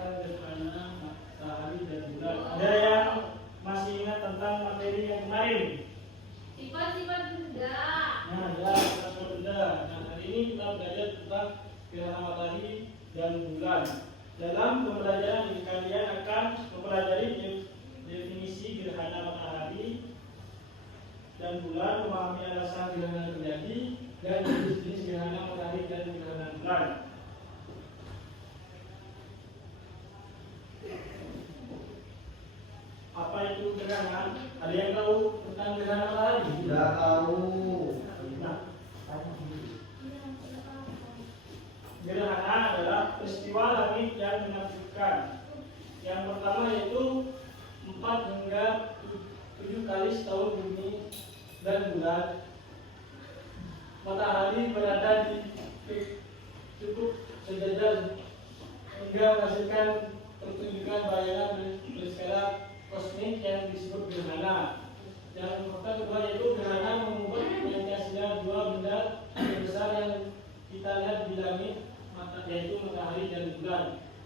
tentang gerhana matahari dan bulan. Ada yang masih ingat tentang materi yang kemarin? Sifat-sifat benda. Nah, ya, sifat benda. Nah, hari ini kita belajar tentang gerhana matahari dan bulan. Dalam pembelajaran ini kalian akan mempelajari definisi gerhana matahari dan bulan, memahami alasan gerhana terjadi, dan jenis-jenis gerhana matahari dan gerhana bulan. Apa itu gerhana? Ada yang tahu tentang gerhana matahari? Tidak tahu. Nah, gerhana adalah peristiwa langit yang menakjubkan. Yang pertama yaitu 4 hingga 7 kali setahun bumi dan bulan. Matahari berada di cukup sejajar hingga menghasilkan pertunjukan bayangan berskala kosmik yang disebut gerhana. Yang kedua yaitu gerhana membuat hasilnya dua benda besar yang kita lihat di langit, yaitu matahari dan bulan.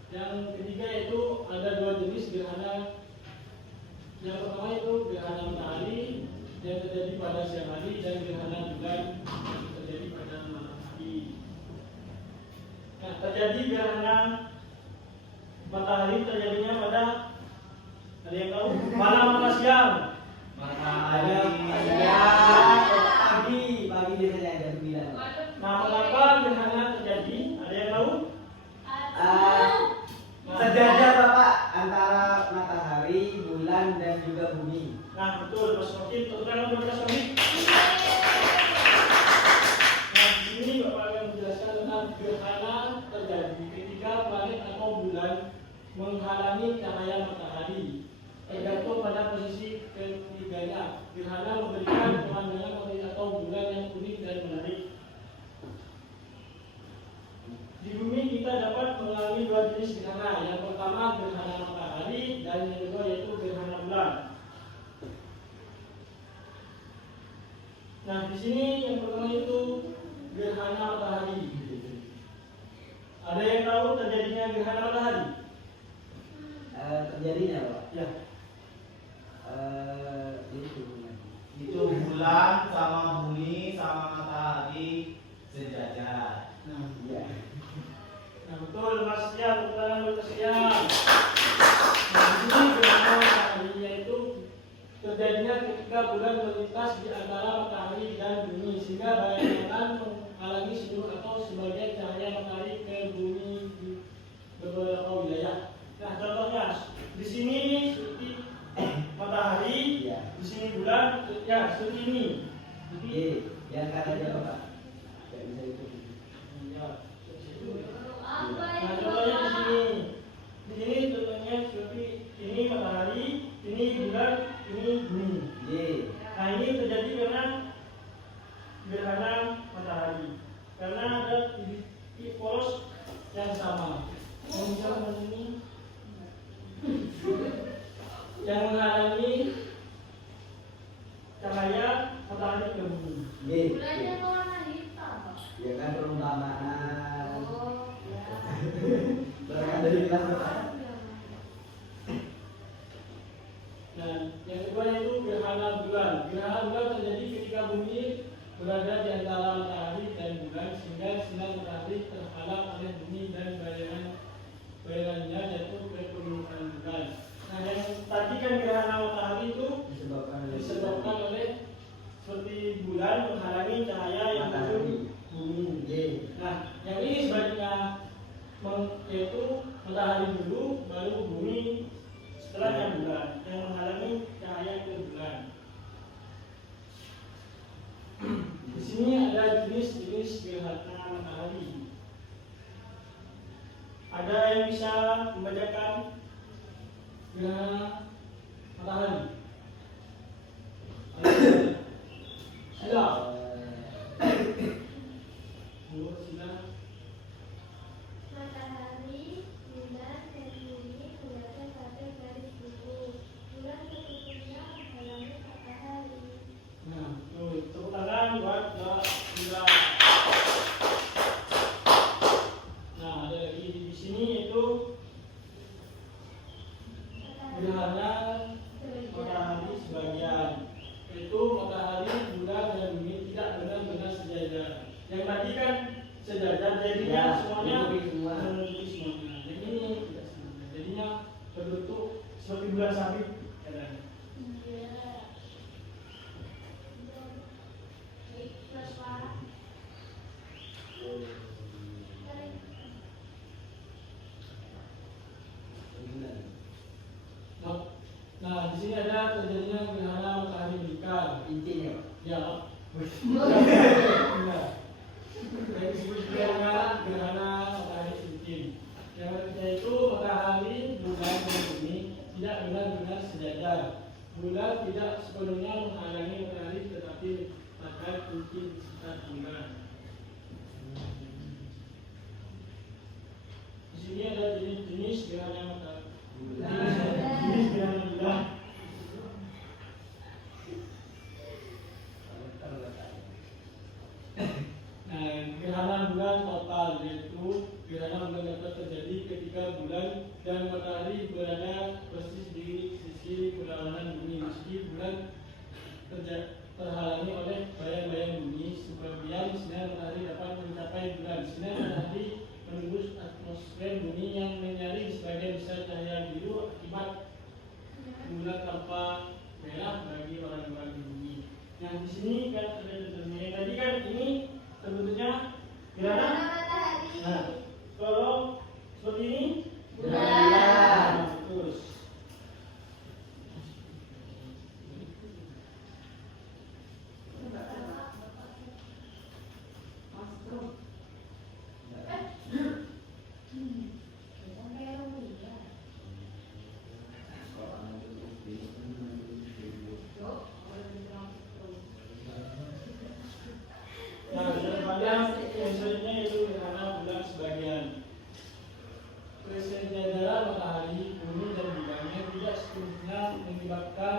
Yang ketiga yaitu ada dua jenis gerhana. Yang pertama itu gerhana matahari yang terjadi pada siang hari dan gerhana bulan yang terjadi pada malam hari. Nah, terjadi gerhana matahari terjadinya pada, ada yang tahu? Malam apa siang? Matahari. Pagi biasanya jam 9. Nah, mengapa gerhana terjadi? Ada yang tahu? Sejajar Bapak antara matahari, bulan dan juga bumi. Nah, betul, Mas Sofi. Tepuk tangan buat Mas Sofi. Nah, di sini Bapak akan menjelaskan tentang gerhana terjadi ketika planet atau bulan menghalangi cahaya matahari. Tergantung pada posisi ketiganya. Gerhana memberikan pemandangan matahari atau bulan yang unik dan menarik. Di bumi kita dapat mengalami dua jenis gerhana. Yang pertama gerhana matahari dan yang kedua yaitu gerhana bulan. Nah, di sini yang pertama itu gerhana matahari. Ada yang tahu terjadinya gerhana matahari? Terjadinya Pak. Ya. Itu bulan sama bumi sama matahari sejajar. Nah, Iya. nah betul Mas Siang, tepuk Mas Siang. Nah, di sini gerhana matahari yaitu terjadinya ketika bulan melintas di antara matahari dan bumi sehingga bayangan menghalangi seluruh atau sebagian cahaya matahari ke bumi di beberapa wilayah. Nah, contohnya di sini seperti matahari, Iya. di sini bulan, ya seperti ini. Jadi, Yang katanya Bapak. Tidak bisa itu. ya, seperti itu. Apa Nah, yang contohnya di sini. Di sini contohnya seperti ini matahari, ini bulan, ini bumi. Iya. Nah, ini terjadi karena gerhana matahari. Karena ada titik poros yang sama. Yang ini yang menghalangi cahaya matahari ke bumi. Iya. bulannya warna hitam? Ya kan perumpamaan. Oh, ya. Berangkat dari kelas Bapak. Nah, yang kedua itu gerhana bulan. Gerhana bulan terjadi ketika bumi berada di antara matahari dan bulan sehingga sinar matahari terhalang oleh bumi dan bayangannya jatuh ke permukaan bulan. Nah, yang tadi kan gerhana matahari itu disebabkan oleh seperti bulan menghalangi cahaya yang menuju bumi. Iya. Nah, yang ini sebaliknya, yaitu matahari dulu, baru bumi, setelahnya bulan yang menghalangi cahaya ke bulan. Di sini ada jenis-jenis gerhana matahari. Ada yang bisa membacakan gerhana matahari? Sila. Sila. Matahari, bulan, dan bumi berada pada garis lurus. Bulan tertutup menghalangi matahari. Nah, tepuk tangan buat Sila. Nah, ada lagi di sini yaitu seperti bulan sabit kadang. Nah, di sini ada terjadinya gerhana matahari meningkat. Intinya. Ya. Nah, yang disebut juga gerhana matahari cincin. Yang artinya itu matahari, bulan dan bumi tidak benar-benar sejajar. Bulan tidak sepenuhnya menghalangi matahari, tetapi matahari cincin di sekitar bulan. Di sini ada jenis-jenis gerhana matahari. Jenis gerhana bulan. Nah, gerhana bulan total yaitu gerhana bulan dapat terjadi ketika bulan dan matahari berada persis di sisi berlawanan bumi. Meski bulan terhalangi oleh bayang-bayang bumi, sebagian sinar matahari dapat mencapai bulan. Sinar matahari menembus atmosfer bumi yang menyaring sebagian besar cahaya biru akibat bulan tanpa merah bagi orang-orang di bumi. Yang di sini kan ada terjadi tadi kan ini sebetulnya gerhana matahari. Nah, kalau seperti ini Bulan. Terus nah, yang selanjutnya itu gerhana bulan sebagian. Kesejajaran matahari, bumi dan bulannya tidak sepenuhnya menyebabkan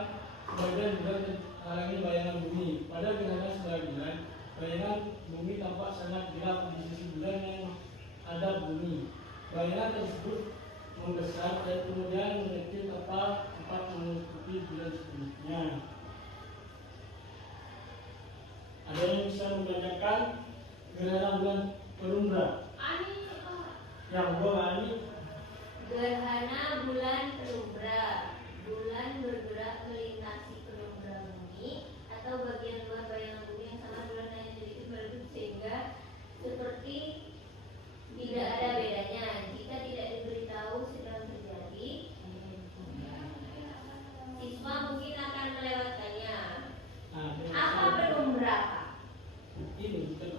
sebagian bulan terhalangi bayangan bumi. Pada gerhana sebagian, bayangan bumi tampak sangat gelap di sisi bulan yang ada bumi. Bayangan tersebut membesar dan kemudian mengecil tanpa sempat menutupi bulan sepenuhnya. Ada yang bisa membedakan gerhana bulan penumbra? Yang gua ini Gerhana bulan penumbra. Bulan bergerak melintasi penumbra bumi atau bagian luar bayangan bumi yang sama bulan hanya sedikit meredup sehingga seperti tidak ada bedanya. Jika tidak diberitahu sedang terjadi, siswa mungkin akan melewatkannya. Apa penumbra, Pak? ini bukan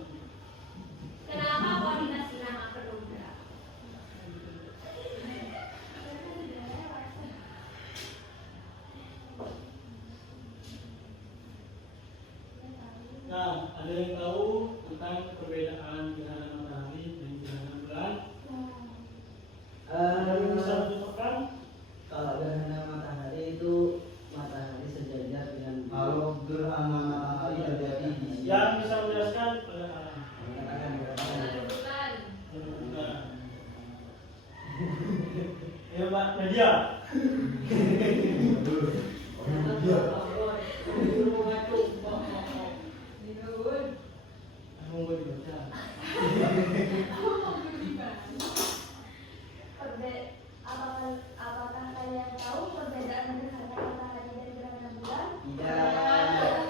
Kenapa kok dikasih nama penumbra? Nah, ada yang tahu tentang perbedaan gerhana matahari dan gerhana bulan? Ada yang bisa menentukan? Kalau gerhana matahari itu matahari sejajar dengan bumi. Kalau gerhana matahari terjadi di sini. Yang bisa menjelaskan pada Mengatakan gerhana Bukan. bulan. Ya, Mbak Nadia. Aku mau dibaca. Apakah kalian tahu perbedaan gerhana matahari dan gerhana bulan? tidak.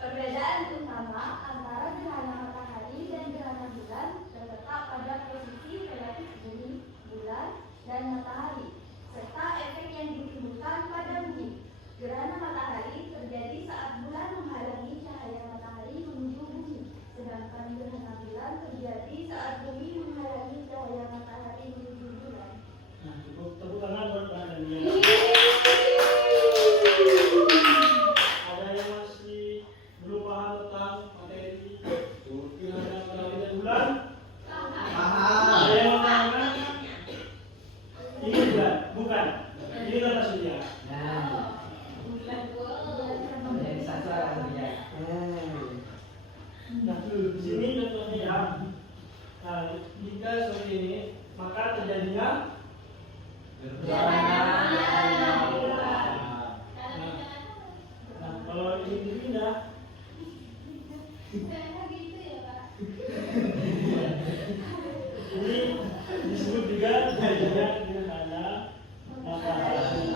Perbedaan utama antara gerhana matahari dan gerhana bulan terletak pada posisi relatif bumi, bulan, dan matahari, serta efek yang ditimbulkan pada bumi. Gerhana matahari terjadi saat bulan menghalangi cahaya matahari menuju bumi, sedangkan gerhana bulan terjadi saat bumi menghalangi cahaya matahari menuju bulan. Nah, cukup tepuk tangan buat Mbak Nadia. Ada yang masih belum paham tentang materi gerhana matahari dan bulan? Paham. Ada yang mau tanya? Ini bulan, bukan. Ini tata surya. Nah, jadi sastra artinya. Nah, di sini contohnya ya. Nah, jika seperti ini, maka terjadinya Gerhana bulan. Nah, kalau ini dipindah, ini disebut juga terjadinya gerhana matahari.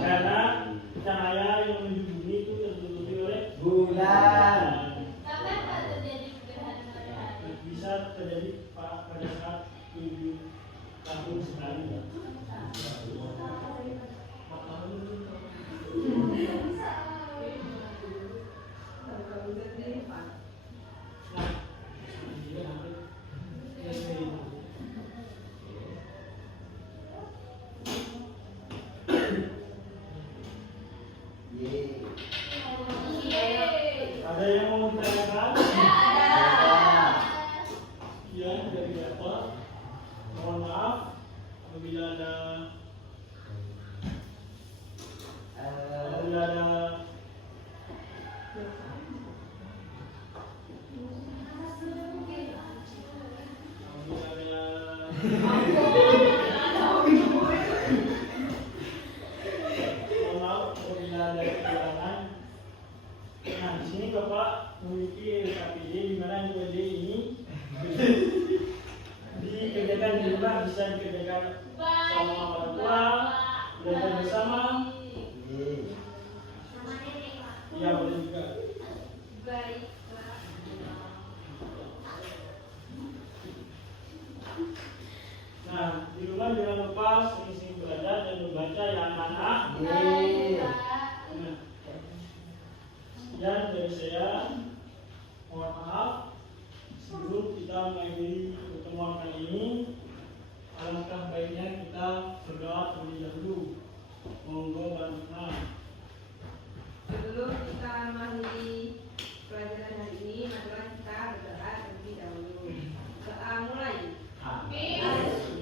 dahulu. Monggo Pak. Sebelum kita mengakhiri pelajaran hari ini, marilah kita berdoa terlebih dahulu. Doa mulai. Amin.